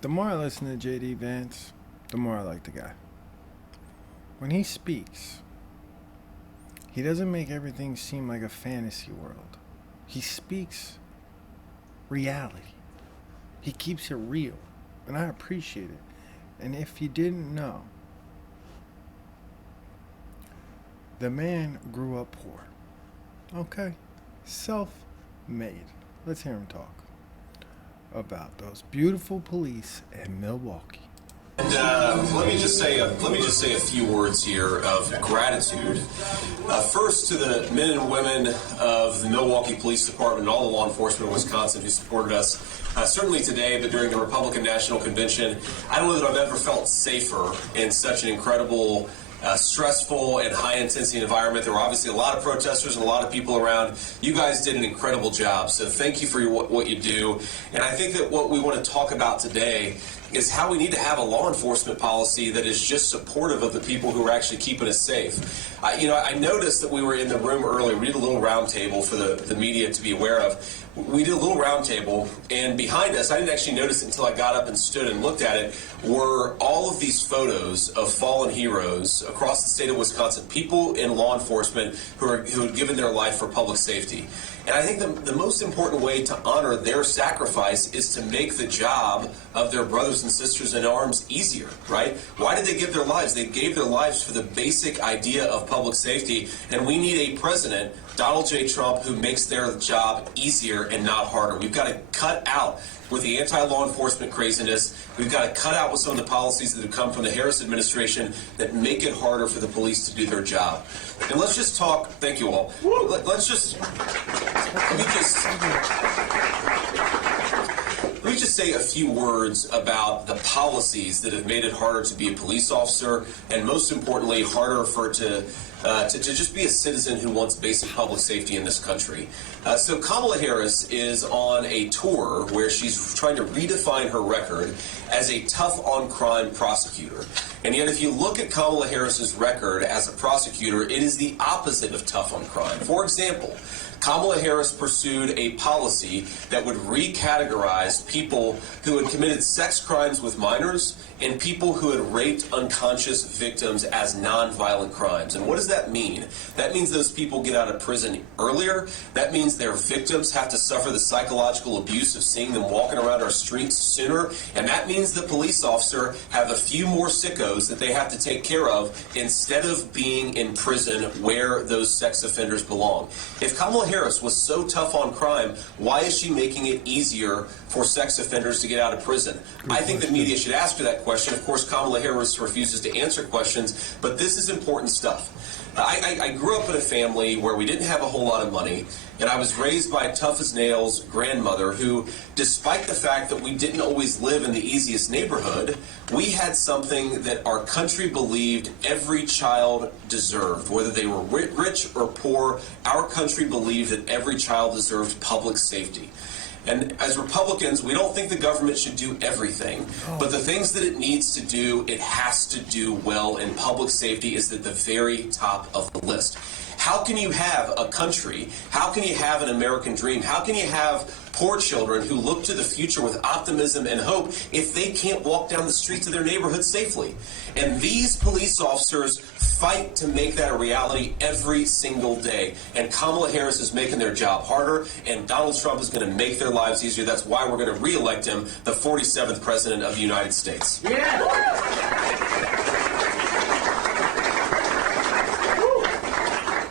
The more I listen to JD Vance, the more I like the guy. When he speaks, he doesn't make everything seem like a fantasy world. He speaks reality. He keeps it real, and I appreciate it. And if you didn't know, the man grew up poor. Okay? Self-made. Let's hear him talk about those beautiful police in Milwaukee. And let me just say a few words here of gratitude. First, to the men and women of the Milwaukee Police Department and all the law enforcement in Wisconsin who supported us, certainly today, but during the Republican National Convention. I don't know that I've ever felt safer in such an incredible, stressful and high-intensity environment. There were obviously a lot of protesters and a lot of people around. You guys did an incredible job, so thank you for what you do. And I think that what we want to talk about today is how we need to have a law enforcement policy that is just supportive of the people who are actually keeping us safe. I noticed that we were in the room earlier. We did a little round table for the media to be aware of. We did a little round table, and behind us, I didn't actually notice it until I got up and stood and looked at it, were all of these photos of fallen heroes across the state of Wisconsin, people in law enforcement who had given their life for public safety. And I think the most important way to honor their sacrifice is to make the job of their brothers and sisters in arms easier, right? Why did they give their lives? They gave their lives for the basic idea of public safety, and we need a president, Donald J. Trump, who makes their job easier and not harder. We've got to cut out with the anti-law enforcement craziness. We've got to cut out with some of the policies that have come from the Harris administration that make it harder for the police to do their job. And let's just talk, thank you all. Let me just say a few words about the policies that have made it harder to be a police officer, and most importantly, harder for it to just be a citizen who wants basic public safety in this country. So Kamala Harris is on a tour where she's trying to redefine her record as a tough-on-crime prosecutor. And yet, if you look at Kamala Harris's record as a prosecutor, it is the opposite of tough on crime. For example, Kamala Harris pursued a policy that would recategorize people who had committed sex crimes with minors and people who had raped unconscious victims as nonviolent crimes. And what does that mean? That means those people get out of prison earlier. That means their victims have to suffer the psychological abuse of seeing them walking around our streets sooner. And that means the police officer have a few more sickos that they have to take care of instead of being in prison where those sex offenders belong. If Kamala Harris was so tough on crime, why is she making it easier for sex offenders to get out of prison? I think the media should ask her that question. Of course, Kamala Harris refuses to answer questions, but this is important stuff. I grew up in a family where we didn't have a whole lot of money, and I was raised by a tough-as-nails grandmother who, despite the fact that we didn't always live in the easiest neighborhood, we had something that our country believed every child deserved. Whether they were rich or poor, our country believed that every child deserved public safety. And as Republicans, we don't think the government should do everything, but the things that it needs to do, it has to do well, and public safety is at the very top of the list. How can you have a country, how can you have an American dream, how can you have poor children who look to the future with optimism and hope if they can't walk down the streets of their neighborhood safely? And these police officers fight to make that a reality every single day. And Kamala Harris is making their job harder, and Donald Trump is going to make their lives easier. That's why we're going to re-elect him the 47th President of the United States.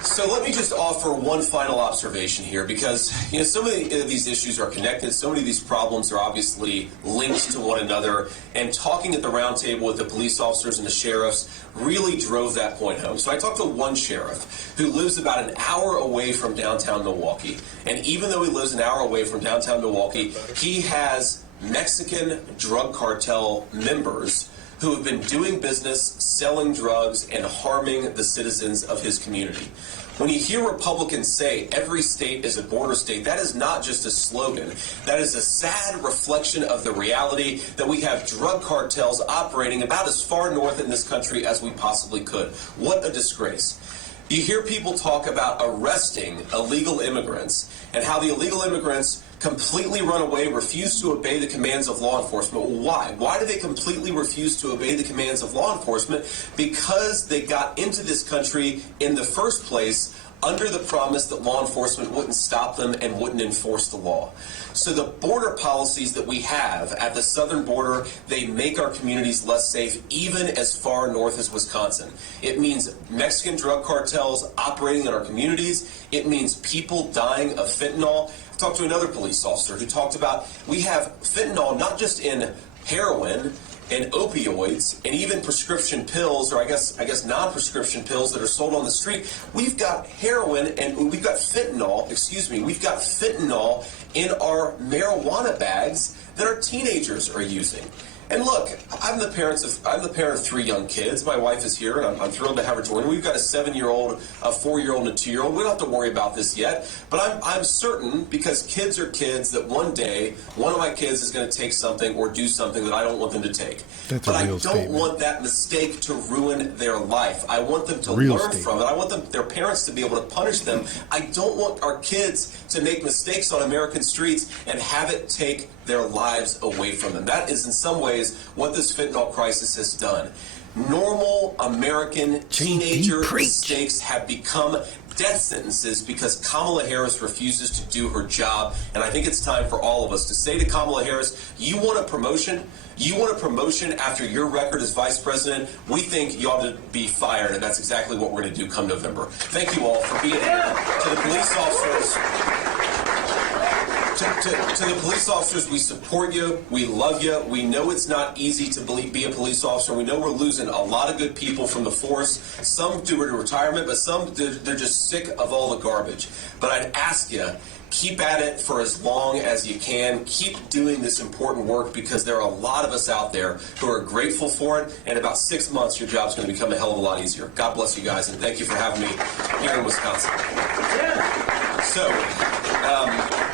So let me just offer one final observation here, because so many of these issues are connected. So many of these problems are obviously linked to one another. And talking at the round table with the police officers and the sheriffs really drove that point home. So I talked to one sheriff who lives about an hour away from downtown Milwaukee. And even though he lives an hour away from downtown Milwaukee, he has Mexican drug cartel members who have been doing business, selling drugs, and harming the citizens of his community. When you hear Republicans say every state is a border state, that is not just a slogan. That is a sad reflection of the reality that we have drug cartels operating about as far north in this country as we possibly could. What a disgrace. You hear people talk about arresting illegal immigrants and how the illegal immigrants completely run away, refuse to obey the commands of law enforcement. Why? Why do they completely refuse to obey the commands of law enforcement? Because they got into this country in the first place under the promise that law enforcement wouldn't stop them and wouldn't enforce the law. So the border policies that we have at the southern border, they make our communities less safe, even as far north as Wisconsin. It means Mexican drug cartels operating in our communities. It means people dying of fentanyl. I talked to another police officer who talked about we have fentanyl not just in heroin and opioids and even prescription pills, or I guess non-prescription pills that are sold on the street. We've got heroin and we've got fentanyl, we've got fentanyl in our marijuana bags that our teenagers are using. And look, I'm the parent of 3 young kids. My wife is here, and I'm thrilled to have her join. We've got a 7-year-old, a 4-year-old, and a 2-year-old. We don't have to worry about this yet, but I'm certain, because kids are kids, that one day one of my kids is going to take something or do something that I don't want them to take. That's but a real I don't statement. want that mistake to ruin their life. I want them to learn from it. I want their parents to be able to punish them. I don't want our kids to make mistakes on American streets and have it take their lives away from them. That is in some ways what this fentanyl crisis has done. Normal American teenager mistakes have become death sentences because Kamala Harris refuses to do her job. And I think it's time for all of us to say to Kamala Harris, you want a promotion? You want a promotion after your record as vice president? We think you ought to be fired, and that's exactly what we're going to do come November. Thank you all for being here. To the police officers, to the police officers, we support you. We love you. We know it's not easy to be a police officer. We know we're losing a lot of good people from the force. Some due to retirement, but some, they're just sick of all the garbage. But I'd ask you, keep at it for as long as you can. Keep doing this important work, because there are a lot of us out there who are grateful for it. And in about 6 months, your job's going to become a hell of a lot easier. God bless you guys, and thank you for having me here in Wisconsin. So,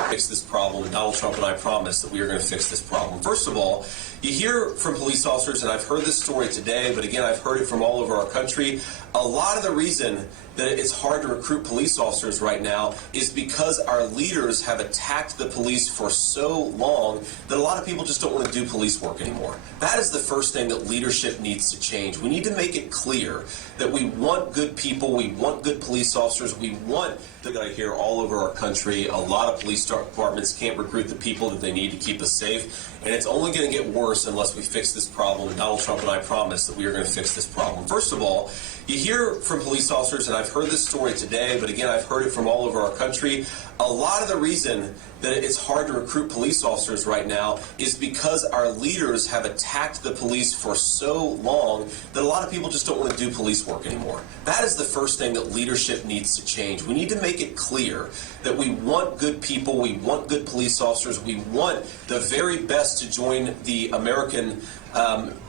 fix this problem. Donald Trump and I promised that we are going to fix this problem. First of all, you hear from police officers, and I've heard this story today, but again, I've heard it from all over our country. A lot of the reason that it's hard to recruit police officers right now is because our leaders have attacked the police for so long that a lot of people just don't want to do police work anymore. That is the first thing that leadership needs to change. We need to make it clear that we want good people, we want good police officers, we want that I hear all over our country. A lot of police departments can't recruit the people that they need to keep us safe, and it's only going to get worse unless we fix this problem. And Donald Trump and I promised that we are going to fix this problem. First of all, you hear from police officers, and I've heard this story today, but again, I've heard it from all over our country. A lot of the reason that it's hard to recruit police officers right now is because our leaders have attacked the police for so long that a lot of people just don't want to do police work anymore. That is the first thing that leadership needs to change. We need to make it clear that we want good people, we want good police officers, we want the very best to join the American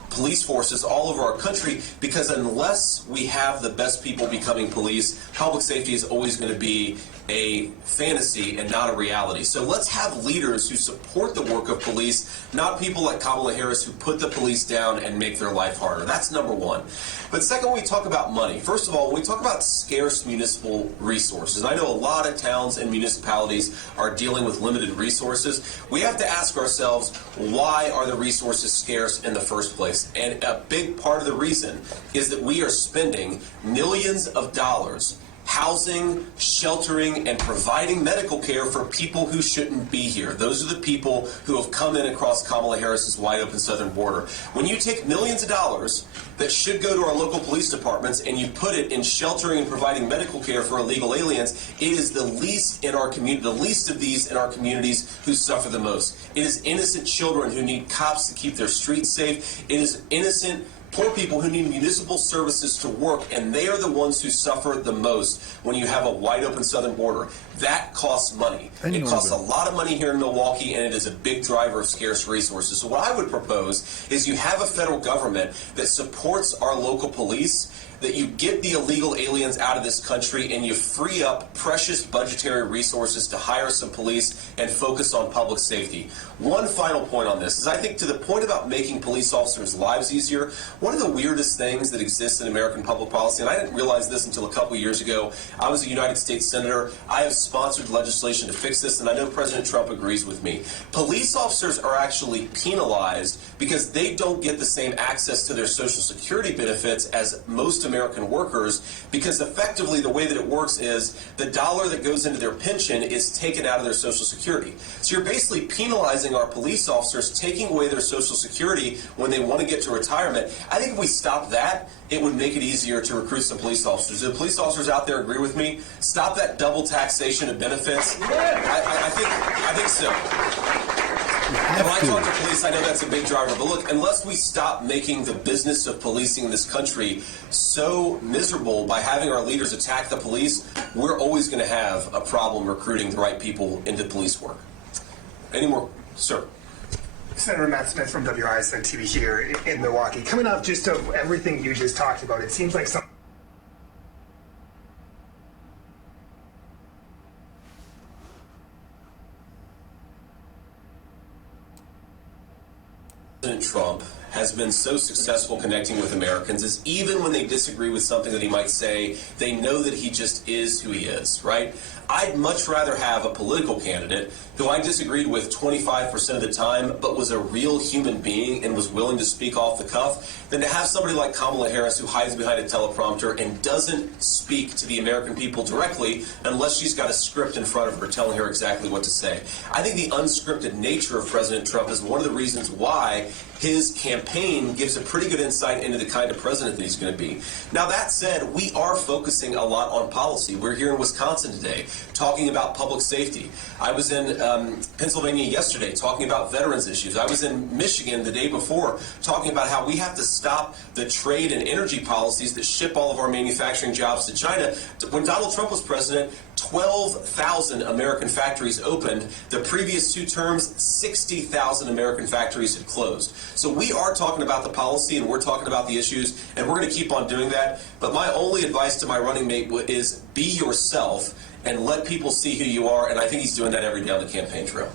police forces all over our country, because unless we have the best people becoming police, public safety is always going to be a fantasy and not a reality. So let's have leaders who support the work of police, not people like Kamala Harris who put the police down and make their life harder. That's number one. But second, we talk about money. First of all, when we talk about scarce municipal resources, I know a lot of towns and municipalities are dealing with limited resources. We have to ask ourselves, why are the resources scarce in the first place? And a big part of the reason is that we are spending millions of dollars housing, sheltering, and providing medical care for people who shouldn't be here. Those are the people who have come in across Kamala Harris's wide open southern border. When you take millions of dollars that should go to our local police departments and you put it in sheltering and providing medical care for illegal aliens, it is the least in our community, the least of these in our communities who suffer the most. It is innocent children who need cops to keep their streets safe. It is innocent poor people who need municipal services to work, and they are the ones who suffer the most when you have a wide open southern border. That costs money. It costs a lot of money here in Milwaukee, and it is a big driver of scarce resources. So what I would propose is you have a federal government that supports our local police, that you get the illegal aliens out of this country, and you free up precious budgetary resources to hire some police and focus on public safety. One final point on this is, I think, to the point about making police officers' lives easier, one of the weirdest things that exists in American public policy, and I didn't realize this until a couple years ago. I was a United States Senator. I have sponsored legislation to fix this, and I know President Trump agrees with me. Police officers are actually penalized because they don't get the same access to their Social Security benefits as most American workers, because effectively the way that it works is the dollar that goes into their pension is taken out of their Social Security. So you're basically penalizing our police officers, taking away their Social Security when they want to get to retirement. I think if we stop that, it would make it easier to recruit some police officers. Do the police officers out there agree with me? Stop that double taxation of benefits. I think so. And when I talk to police, I know that's a big driver. But look, unless we stop making the business of policing in this country so miserable by having our leaders attack the police, we're always going to have a problem recruiting the right people into police work. Any more? Sir. Senator Matt Smith from WISN TV here in Milwaukee. Coming off just of everything you just talked about, it seems like some... President Trump has been so successful connecting with Americans is even when they disagree with something that he might say, they know that he just is who he is, right? I'd much rather have a political candidate who I disagreed with 25% of the time, but was a real human being and was willing to speak off the cuff, than to have somebody like Kamala Harris who hides behind a teleprompter and doesn't speak to the American people directly unless she's got a script in front of her telling her exactly what to say. I think the unscripted nature of President Trump is one of the reasons why his campaign gives a pretty good insight into the kind of president that he's going to be. Now, that said, we are focusing a lot on policy. We're here in Wisconsin today talking about public safety. I was in Pennsylvania yesterday talking about veterans issues. I was in Michigan the day before talking about how we have to stop the trade and energy policies that ship all of our manufacturing jobs to China. When Donald Trump was president, 12,000 American factories opened. The previous 2 terms, 60,000 American factories had closed. So we are talking about the policy, and we're talking about the issues, and we're going to keep on doing that. But my only advice to my running mate is be yourself and let people see who you are, and I think he's doing that every day on the campaign trail.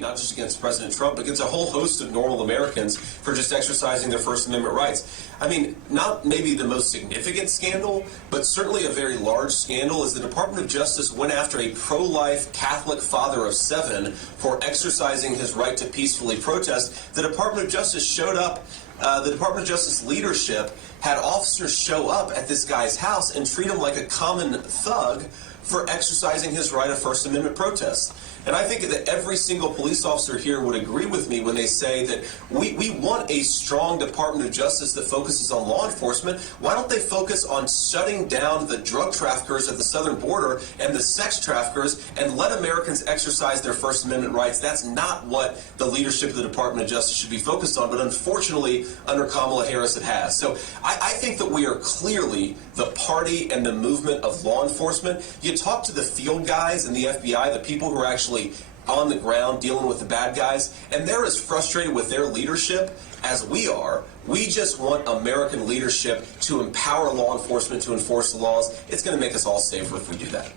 Not just against President Trump, but against a whole host of normal Americans for just exercising their First Amendment rights. I mean, not maybe the most significant scandal, but certainly a very large scandal is the Department of Justice went after a pro-life Catholic father of 7 for exercising his right to peacefully protest. The Department of Justice showed up. The Department of Justice leadership had officers show up at this guy's house and treat him like a common thug for exercising his right of First Amendment protest. And I think that every single police officer here would agree with me when they say that we want a strong Department of Justice that focuses on law enforcement. Why don't they focus on shutting down the drug traffickers at the southern border and the sex traffickers and let Americans exercise their First Amendment rights? That's not what the leadership of the Department of Justice should be focused on, but unfortunately, under Kamala Harris, it has. So I think that we are clearly the party and the movement of law enforcement. You talk to the field guys in the FBI, the people who are actually on the ground dealing with the bad guys, and they're as frustrated with their leadership as we are. We just want American leadership to empower law enforcement to enforce the laws. It's going to make us all safer if we do that.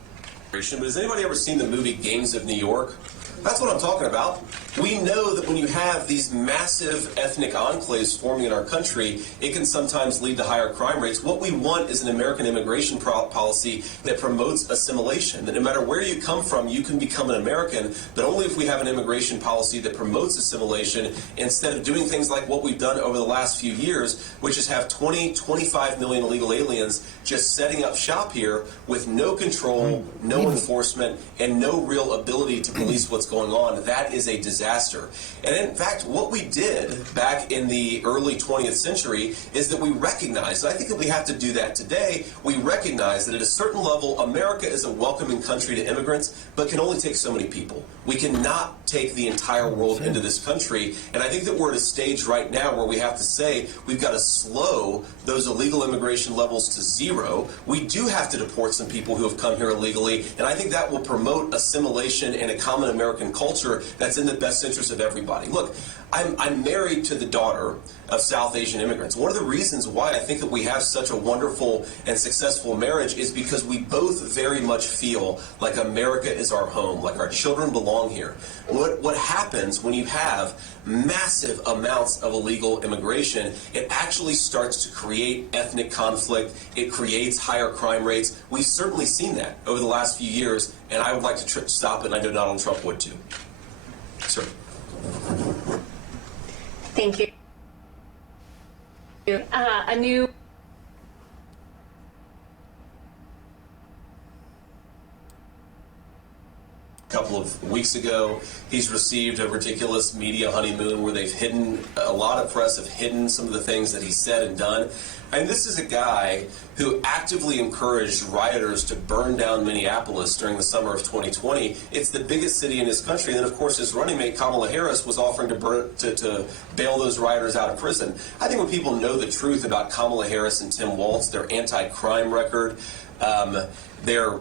But has anybody ever seen the movie Gangs of New York? That's what I'm talking about. We know that when you have these massive ethnic enclaves forming in our country, it can sometimes lead to higher crime rates. What we want is an American immigration policy that promotes assimilation, that no matter where you come from, you can become an American, but only if we have an immigration policy that promotes assimilation instead of doing things like what we've done over the last few years, which is have 25 million illegal aliens just setting up shop here with no control, no enforcement, and no real ability to police what's going on. That is a disaster. And in fact, what we did back in the early 20th century is that we recognized, and I think that we have to do that today, we recognize that at a certain level, America is a welcoming country to immigrants, but can only take so many people. We cannot take the entire world into this country. And I think that we're at a stage right now where we have to say we've got to slow those illegal immigration levels to zero. We do have to deport some people who have come here illegally, and I think that will promote assimilation and a common American culture that's in the best interest of everybody. Look, I'm married to the daughter of South Asian immigrants. One of the reasons why I think that we have such a wonderful and successful marriage is because we both very much feel like America is our home, like our children belong here. What happens when you have massive amounts of illegal immigration, it actually starts to create ethnic conflict. It creates higher crime rates. We've certainly seen that over the last few years, and I would like to stop it, and I know Donald Trump would too. Sir. Thank you. A new couple of weeks ago, he's received a ridiculous media honeymoon where they've hidden, a lot of press have hidden some of the things that he said and done. And this is a guy who actively encouraged rioters to burn down Minneapolis during the summer of 2020. It's the biggest city in his country. And then, of course, his running mate, Kamala Harris, was offering to bail those rioters out of prison. I think when people know the truth about Kamala Harris and Tim Walz, their anti-crime record, their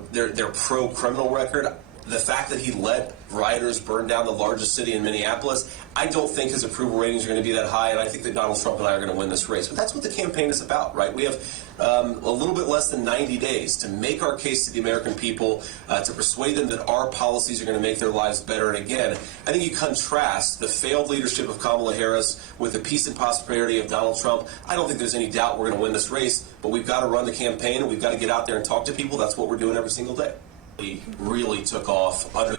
pro-criminal record, the fact that he let rioters burn down the largest city in Minneapolis, I don't think his approval ratings are going to be that high, and I think that Donald Trump and I are going to win this race. But that's what the campaign is about, right? We have a little bit less than 90 days to make our case to the American people, to persuade them that our policies are going to make their lives better. And again, I think you contrast the failed leadership of Kamala Harris with the peace and prosperity of Donald Trump. I don't think there's any doubt we're going to win this race, but we've got to run the campaign, and we've got to get out there and talk to people. That's what we're doing every single day. Really took off under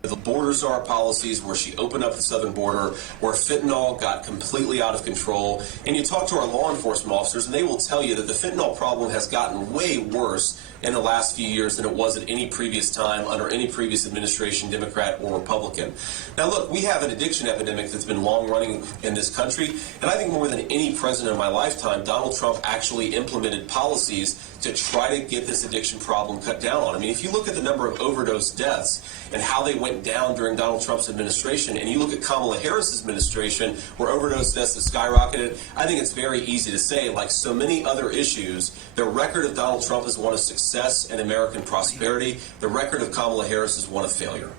the borders are policies, where she opened up the southern border, where fentanyl got completely out of control. And you talk to our law enforcement officers, and they will tell you that the fentanyl problem has gotten way worse in the last few years than it was at any previous time under any previous administration, Democrat or Republican. Now, look, we have an addiction epidemic that's been long running in this country, and I think more than any president in my lifetime, Donald Trump actually implemented policies to try to get this addiction problem cut down on. I mean, if you look at the number of overdose deaths and how they went down during Donald Trump's administration, and you look at Kamala Harris's administration, where overdose deaths have skyrocketed, I think it's very easy to say, like so many other issues, the record of Donald Trump is one of success and American prosperity. The record of Kamala Harris is one of failure.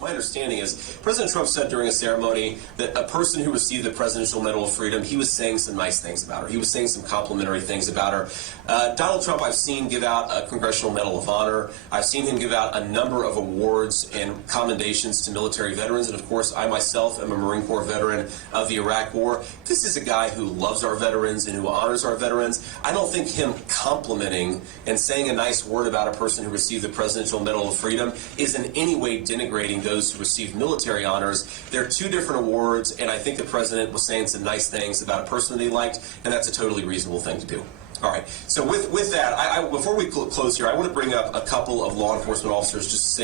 My understanding is President Trump said during a ceremony that a person who received the Presidential Medal of Freedom, he was saying some nice things about her. He was saying some complimentary things about her. Donald Trump, I've seen give out a Congressional Medal of Honor. I've seen him give out a number of awards and commendations to military veterans. And of course, I myself am a Marine Corps veteran of the Iraq War. This is a guy who loves our veterans and who honors our veterans. I don't think him complimenting and saying a nice word about a person who received the Presidential Medal of Freedom is in any way denigrating those who receive military honors. They're two different awards, and I think the president was saying some nice things about a person that he liked, and that's a totally reasonable thing to do. All right, so with that, before we close here, I want to bring up a couple of law enforcement officers just to say